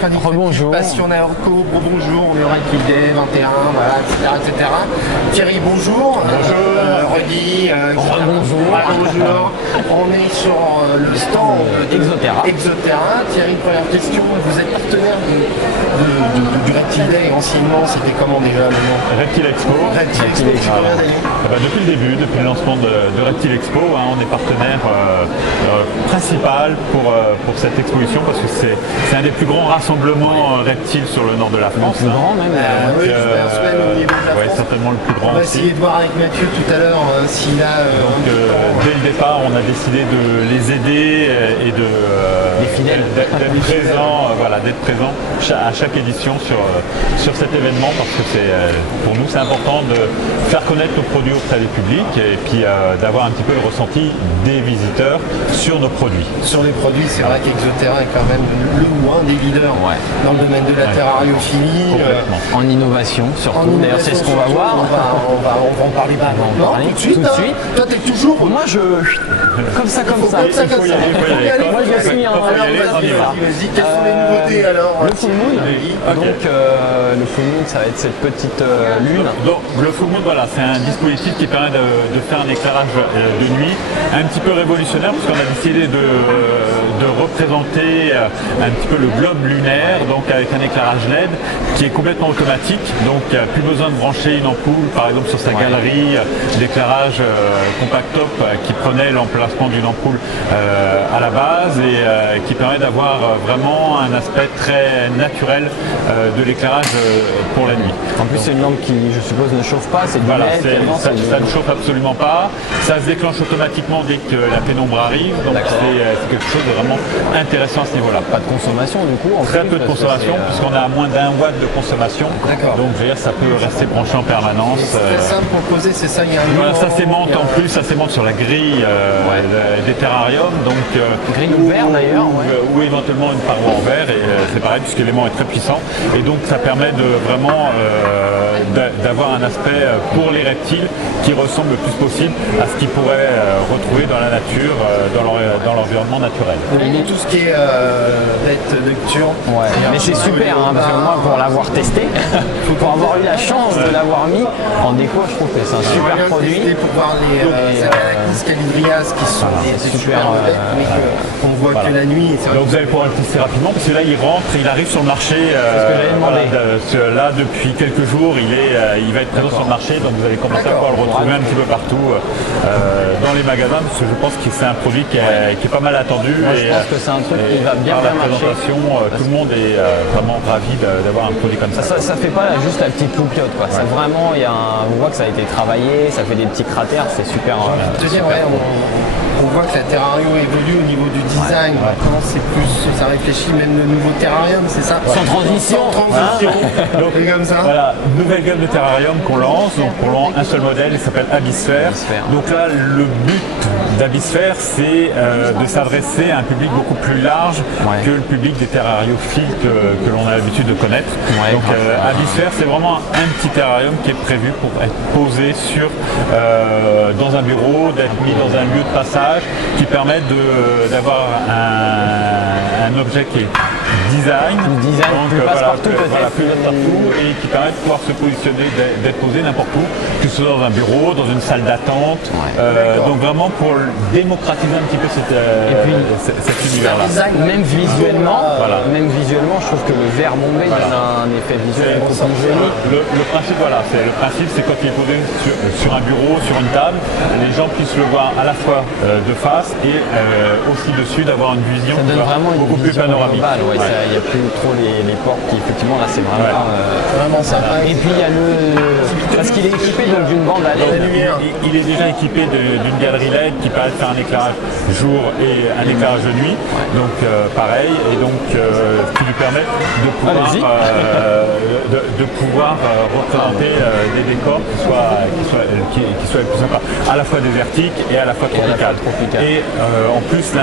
Chronique Rebonjour. Passion Orco, bonjour, on est au Reptile Day 21, voilà, etc. Thierry, bonjour. Rudy, bonjour. Bonjour. On est sur le stand Exoterra. Thierry, première question, vous êtes partenaire du Reptile Day, anciennement, c'était comment déjà le nom? Reptile Expo. Reptile Expo, depuis combien d'années? Depuis le début, depuis le lancement de Reptile Expo, on est partenaire principal pour cette exposition parce que c'est un des plus grands rassemblements reptiles sur le nord de la France. Le plus grand même. Oui, je pense même au niveau de la France. Certainement le plus grand. On va aussi. essayer de voir avec Mathieu tout à l'heure s'il a... Dès le départ, on a décidé de les aider et d'être présent à chaque édition sur cet événement parce que pour nous c'est important de faire connaître nos produits auprès du public et puis d'avoir un petit peu le ressenti des visiteurs sur nos produits. Sur les produits, c'est vrai qu'Exoterra est quand même le ou un des leaders dans le domaine de la terrariophilie. En innovation surtout, d'ailleurs c'est ce qu'on va voir. On va en parler tout de suite. Toi t'es toujours... Moi comme ça. Moi je suis en Vas-y, quelles sont les nouveautés alors? Le full moon. Donc le full moon ça va être cette petite lune. Donc le full moon, voilà, c'est un dispositif qui permet de faire un éclairage de nuit un petit peu révolutionnaire parce qu'on a décidé de représenter un petit peu le globe lunaire, donc avec un éclairage LED qui est complètement automatique, donc plus besoin de brancher une ampoule par exemple sur sa galerie d'éclairage compact-top qui prenait l'emplacement d'une ampoule à la base et qui permet d'avoir vraiment un aspect très naturel de l'éclairage pour la nuit. En plus c'est une lampe qui je suppose ne chauffe pas, c'est du LED. Ça ne chauffe absolument pas, ça se déclenche automatiquement dès que la pénombre arrive, donc c'est quelque chose de vraiment intéressant à ce niveau-là. Pas de consommation du coup? Très peu de consommation puisqu'on a moins d'1 watt de consommation, donc je veux dire ça peut rester branché en permanence. C'est très simple pour poser, c'est ça, il y a un voilà, ça s'aimante en plus, ça s'aimante sur la grille des terrariums, donc grille ou verre d'ailleurs, ou éventuellement une paroi en verre, et c'est pareil puisque l'élément est très puissant, et donc ça permet de vraiment d'avoir un aspect pour les reptiles qui ressemble le plus possible à ce qu'ils pourraient retrouver dans la nature, dans l'environnement naturel. Et tout ce qui est bête nocturne. Mais c'est super, parce que moi pour l'avoir testé, pour avoir eu la chance de l'avoir mis en déco, je trouve que c'est un super produit. Pour voir les Calidrias qui sont des super bêtes, mais qu'on voit que la nuit. Donc vous allez pouvoir le tester rapidement parce que là il rentre, il arrive sur le marché. Là depuis quelques jours il va être présent sur le marché, donc vous allez commencer à pouvoir le retrouver un petit peu partout dans les magasins parce que je pense que c'est un produit qui est pas mal attendu. Je pense que c'est un truc qui va bien par la marcher. présentation, tout le monde est vraiment ravi d'avoir un produit comme ça. Ça fait pas juste la petite loupiote quoi. C'est vraiment, on voit que ça a été travaillé, ça fait des petits cratères, c'est super. On voit que la terrario évolue au niveau du design. Maintenant, c'est plus, ça réfléchit même le nouveau terrarium, c'est ça? Sans transition. Donc comme ça. Voilà, nouvelle gamme de terrarium qu'on lance. Donc pour l'instant, un seul modèle, il s'appelle Abyssphère. Donc là, le but d'Abyssphère, c'est de s'adresser à un public beaucoup plus large que le public des terrariophiles que l'on a l'habitude de connaître. Donc Abyssphère, c'est vraiment un petit terrarium qui est prévu pour être posé dans un bureau, d'être mis dans un lieu de passage qui permet d'avoir un objet qui est design, donc, plus partout, et qui permet de pouvoir se positionner, d'être posé n'importe où, que ce soit dans un bureau, dans une salle d'attente, donc vraiment pour démocratiser un petit peu cet univers-là. Même visuellement, je trouve que le verre bombé donne un effet visuel beaucoup plus joli. Le principe, c'est quand il est posé sur un bureau, sur une table, les gens puissent le voir à la fois de face et aussi dessus, d'avoir une vision beaucoup plus panoramique. Il n'y a plus trop les portes qui effectivement là c'est vraiment sympa. Et puis il y a parce qu'il est équipé d'une bande à LED. Il est déjà équipé d'une galerie LED qui permet de faire un éclairage jour et un éclairage de nuit. Donc pareil, et donc qui lui permet de pouvoir représenter des décors qui soient les plus sympas, à la fois désertiques et à la fois tropicales. Et en plus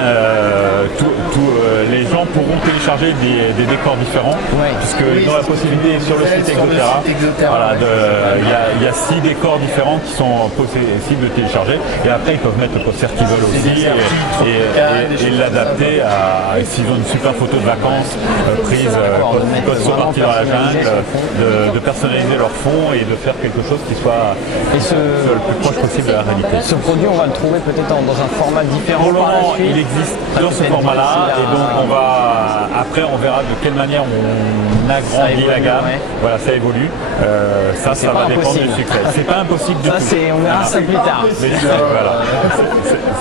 les gens pourront télécharger des décors différents, puisqu'ils ont la possibilité sur le site Exotera. Voilà, il y a 6 décors différents qui sont possibles de télécharger, et après ils peuvent mettre le poster qu'ils veulent aussi et l'adapter à s'ils ont une super photo de vacances prise quand ils sont partis dans la jungle, de personnaliser leur fond et de faire quelque chose qui soit le plus proche possible de la réalité. Ce produit, on va le trouver peut-être dans un format différent. Pour le moment, il existe dans ce format-là, et donc après on verra de quelle manière on agrandit la gamme. Voilà, ça évolue. Ça va dépendre du succès. C'est pas impossible du tout. On verra ça plus tard.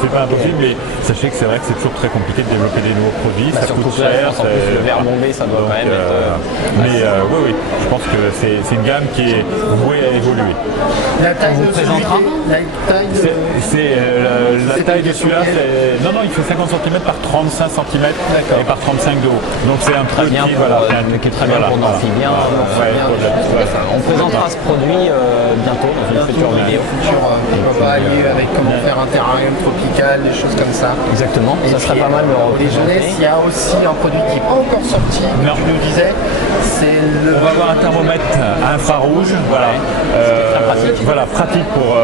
C'est pas impossible, mais sachez que c'est vrai que c'est toujours très compliqué de développer des nouveaux produits. Ça coûte cher. En plus, le verre bombé, ça doit quand même être. Mais oui, je pense que c'est une gamme qui est vouée à évoluer. La taille de présentera la taille de celui-là, non, il fait 50 cm par 35 cm et par 35 de haut. Donc c'est un très bien, qui est très bien pour l'amphibien. On présentera ce produit bientôt dans une future vidéo. On va aller avec comment faire un terrarium tropical, des choses comme ça. Exactement, ça serait pas mal de pour les jeunesses, il y a aussi un produit qui n'est pas encore sorti, tu nous disais, c'est on va avoir un thermomètre infrarouge, pratique pour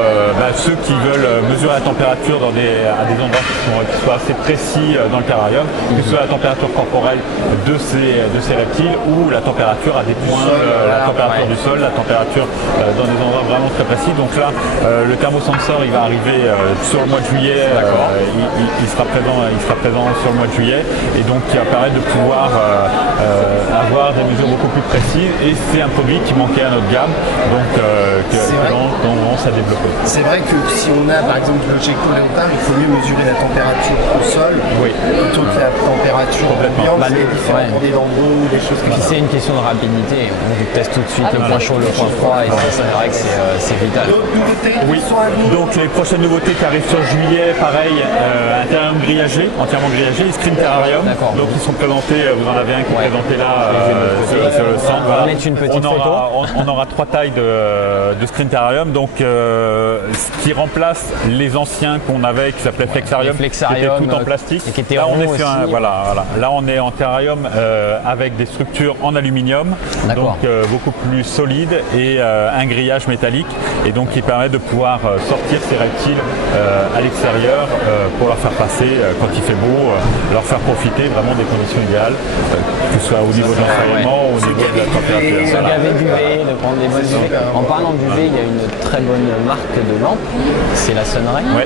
ceux qui veulent mesurer la température à des endroits qui soient assez précis dans le terrarium, que ce soit la température corporelle de ces reptiles ou la température à des points, la température du sol, la température dans des endroits vraiment très précis. Donc là, le thermosensor il va arriver sur le mois de juillet, il sera présent sur le mois de juillet, et donc qui va permettre de pouvoir avoir des mesures beaucoup plus précises, et c'est un produit qui manquait à notre gamme, donc on commence à développer. C'est vrai que si on a par exemple le Geco Léopard, il faut mieux mesurer la température au sol plutôt que la température ambiante, c'est différent pour des lambeaux ou des choses comme ça. C'est une question de rapidité, on teste tout de suite le point chaud, le point froid, et c'est vrai que c'est vital. D'autres nouveautés qui sont à venir? Donc les prochaines nouveautés qui arrivent sur juillet, pareil, un terrarium grillagé, entièrement grillagé, Screen Terrarium. Donc ils sont présentés, vous en avez un qui est présenté là sur le centre. On va mettre une petite photo. On aura 3 tailles de Screen Terrarium, donc ce qui remplace les anciens qu'on avait qui s'appelaient Flexarium, qui étaient tout en plastique. Et qui étaient là on est aussi, là on est en terrarium avec des structures en aluminium, donc beaucoup plus solides, et un grillage métallique, et donc qui permet de pouvoir sortir ces reptiles à l'extérieur pour leur faire passer quand il fait beau, leur faire profiter vraiment des conditions idéales, que ce soit au niveau de l'ensoleillement ou au niveau de la température. Se gaver d'UV, de prendre des bonnes UV. En parlant d'UV, il y a une très bonne marque de lampe, c'est la Sunray. Oui,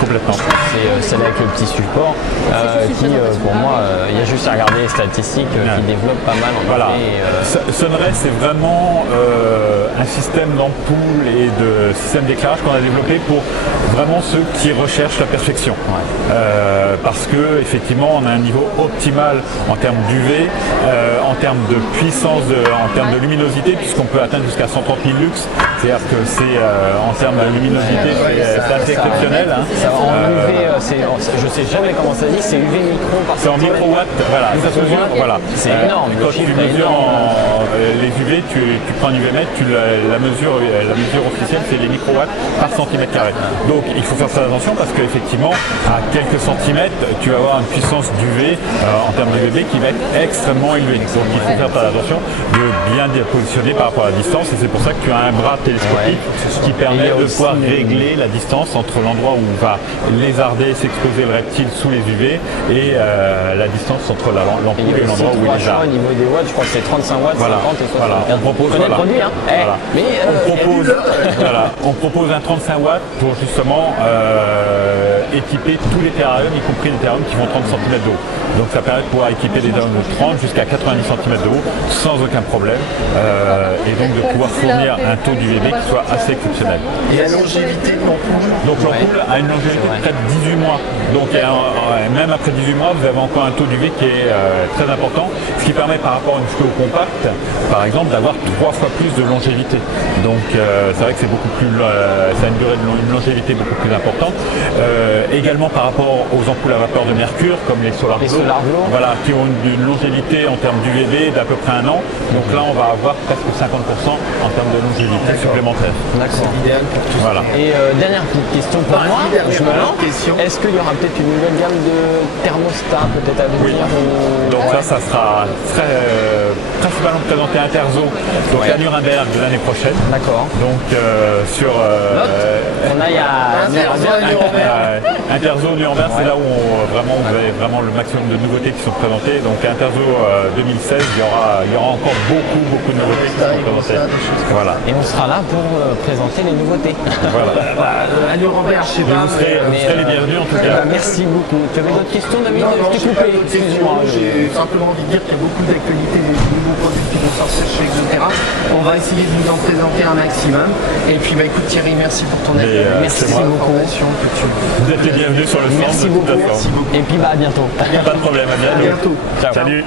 complètement. C'est celle avec le petit support qui, pour moi, il y a juste à regarder les statistiques, qui développe pas mal en UV. Sunray, c'est vraiment un système d'ampoule et de système d'éclairage qu'on a développé pour vraiment ceux qui recherchent la perfection. Parce que effectivement, on a un niveau optimal en termes d'UV, en termes de puissance, en termes de luminosité, puisqu'on peut atteindre jusqu'à 130 000 lux. C'est-à-dire que c'est en termes de luminosité, c'est assez exceptionnel. En UV, je sais jamais comment ça dit, c'est UV micro par c'est en microwatts, ça se mesure, c'est énorme. Quand tu mesures les UV, tu prends un UV mètre, la mesure officielle c'est les microwatts par centimètre carré. Donc il faut faire ça attention, parce qu'effectivement à quelques centimètres tu vas avoir une puissance d'UV en termes d'UVB qui va être extrêmement élevée. Donc il faut faire attention de bien positionner par rapport à la distance, et c'est pour ça que tu as un bras télescopique qui permet de pouvoir régler la distance entre l'endroit où va lézarder, s'exposer le reptile sous les UV, et la distance entre l'ampoule et l'endroit où il lézarde. Au niveau des watts, je crois que c'est 35 watts, 50 et 60. On propose, on propose un 35 watts pour justement équiper tous les terrariums, y compris les terrariums qui font 30 cm de haut. Donc ça permet de pouvoir équiper des terrariums de 30 jusqu'à 90 cm de haut sans aucun problème, et donc de pouvoir fournir un taux d'UVB qui soit assez exceptionnel. Et la longévité de l'ampoule? Donc l'ampoule a une longévité de près de 18 mois. Donc même après 18 mois, vous avez encore un taux d'UV qui est très important, ce qui permet par rapport à une photo compacte, par exemple, d'avoir 3 fois plus de longévité. Donc c'est vrai que c'est beaucoup plus, ça a une durée une longévité beaucoup plus importante. Également par rapport aux ampoules à vapeur de mercure, comme les Solar Glow, voilà, qui ont une longévité en termes d'UVB d'à peu près 1 an. Donc là, on va avoir presque 50% en termes de longévité sur supplémentaires. D'accord. C'est idéal pour tout Voilà. Et dernière petite question pour moi, je me lance. Est-ce qu'il y aura peut-être une nouvelle gamme de thermostats peut-être à venir Donc là, ça sera principalement présenté à Interzo, donc à Nuremberg de l'année prochaine. D'accord. Donc sur On a Interzo Nuremberg, c'est là où vous avez vraiment le maximum de nouveautés qui sont présentées. Donc à Interzo 2016, il y aura encore beaucoup de nouveautés qui seront présentées. Voilà. Et on sera là pour présenter les nouveautés. Voilà. À Nuremberg, je sais pas. Vous serez les bienvenus en tout cas. Merci beaucoup. Tu avais d'autres questions, David? Non, Je t'ai j'ai pas coupé. d'autres questions. J'ai simplement envie de dire qu'il y a beaucoup d'actualités, des nouveaux produits qui vont sortir chez Exotera. On va essayer de vous en présenter un maximum. Et puis écoute Thierry, merci pour ton aide. Merci beaucoup. Vous êtes les bienvenus sur le stand. Merci beaucoup. Merci beaucoup. Et puis à bientôt. Pas de problème, à bientôt. À bientôt. Ciao. Salut.